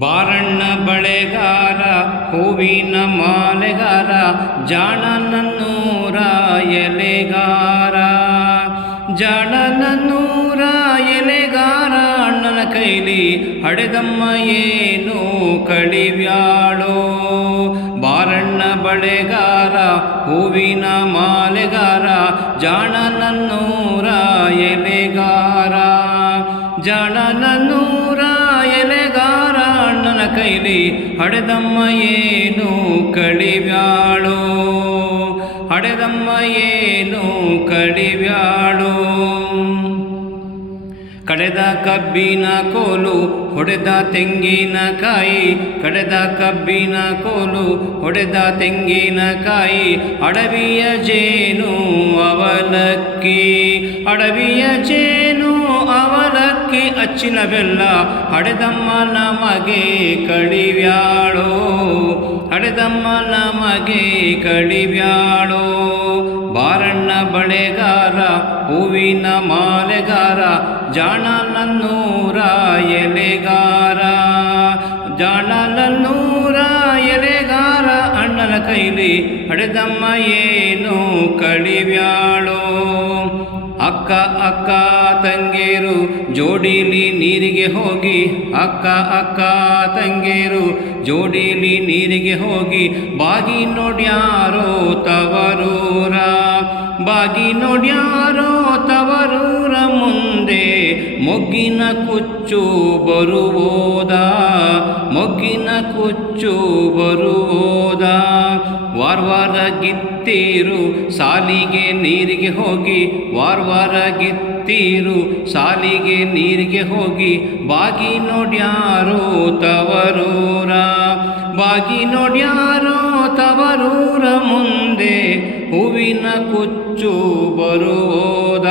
ಬಾರಣ್ಣ ಬಳೆಗಾರ ಹೂವಿನ ಮಾಲೆಗಾರ ಜಾಣನನ್ನೂರ ಎಲೆಗಾರ ಜಾಣನನ್ನೂರ ಎಲೆಗಾರ ಅಣ್ಣನ ಕೈಲಿ ಹಡೆದಮ್ಮ ಏನು ಕಡಿವ್ಯಾಳೋ. ಬಾರಣ್ಣ ಬಳೆಗಾರ ಹೂವಿನ ಮಾಲೆಗಾರ ಜಾಣನನ್ನೂರ ಎಲೆಗಾರ ಜಾಣನನ್ನೂರ ಎಲೆಗಾರ ಅಣ್ಣನ ಕೈಲಿ ಹಡೆದಮ್ಮ ಏನು ಕಡಿವ್ಯಾಳೋ ಹಡೆದಮ್ಮ ಏನು ಕಡಿವ್ಯಾಳೋ. ಕಡೆದ ಕಬ್ಬಿನ ಕೋಲು ಹೊಡೆದ ತೆಂಗಿನಕಾಯಿ ಕಡೆದ ಕಬ್ಬಿನ ಕೋಲು ಹೊಡೆದ ತೆಂಗಿನಕಾಯಿ ಅಡವಿಯ ಜೇನು ಅವಲಕ್ಕಿ ಅಡವಿಯ ಜೇನು ಅವಲಕ್ಕಿ ಅಚ್ಚಿನ ಬೆಲ್ಲ ಹಡೆದಮ್ಮ ನಮಗೆ ಕಡಿವ್ಯಾಳೋ ಹಡೆದಮ್ಮ ನಮಗೆ ಕಡಿವ್ಯಾಳೋ. ಬಾರಣ್ಣ ಬಳೆಗಾರ ಹೂವಿನ ಮಾಲೆಗಾರ ಜಾಣನನ್ನೂರ ಎಲೆಗಾರ ಜಾಣನನ್ನೂರ ಎಲೆಗಾರ ಅಣ್ಣನ ಕೈಲಿ ಹಡೆದಮ್ಮ ಏನು ಕಡಿವ್ಯಾಳೋ. ಅಕ್ಕ ಅಕ್ಕ ತಂಗೇರು ಜೋಡಿಲಿ ನೀರಿಗೆ ಹೋಗಿ ಅಕ್ಕ ಅಕ್ಕ ತಂಗೇರು ಜೋಡಿಲಿ ನೀರಿಗೆ ಹೋಗಿ ಬಾಗಿ ನೋಡ್ಯಾರೋ ತವರೂರ ಬಾಗಿ ನೋಡ್ಯಾರೋ ತವರೂರ ಮುಂದೆ ಮೊಗ್ಗಿನ ಕುಚ್ಚು ಬರುವುದ ಮೊಗ್ಗಿನ ಕುಚ್ಚು ಬರುವುದ. ವಾರ್ವಾರ ಗಿತ್ತೀರು ಸಾಲಿಗೆ ನೀರಿಗೆ ಹೋಗಿ ವಾರ್ವಾರ ಗಿತ್ತೀರು ಸಾಲಿಗೆ ನೀರಿಗೆ ಹೋಗಿ ಬಾಗಿ ನೋಡ್ಯಾರೋ ತವರೂರ ಬಾಗಿ ನೋಡ್ಯಾರೋ ತವರೂರ ಮುಂದೆ ಹೂವಿನ ಕುಚ್ಚು ಬರುವುದ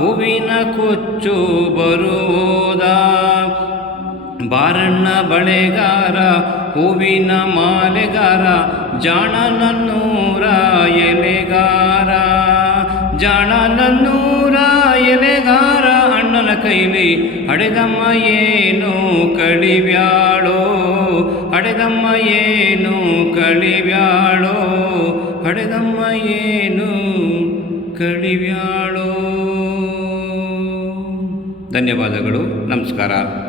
ಹೂವಿನ ಕುಚ್ಚು ಬರುವುದ. ಬಾರಣ್ಣ ಬಳೆಗಾರ ಹೂವಿನ ಮಾಲೆಗಾರ ಜಾಣನನ್ನೂರ ಎಲೆಗಾರ ಜಾಣನನ್ನೂರ ಎಲೆಗಾರ ಅಣ್ಣನ ಕೈಲಿ ಹಡೆದಮ್ಮ ಏನು ಕಡಿವ್ಯಾಳೋ ಹಡೆದಮ್ಮ ಏನು ಕಡಿವ್ಯಾಳೋ ಹಡೆದಮ್ಮ ಏನು ಕಡಿವ್ಯಾಳೋ. ಧನ್ಯವಾದಗಳು. ನಮಸ್ಕಾರ.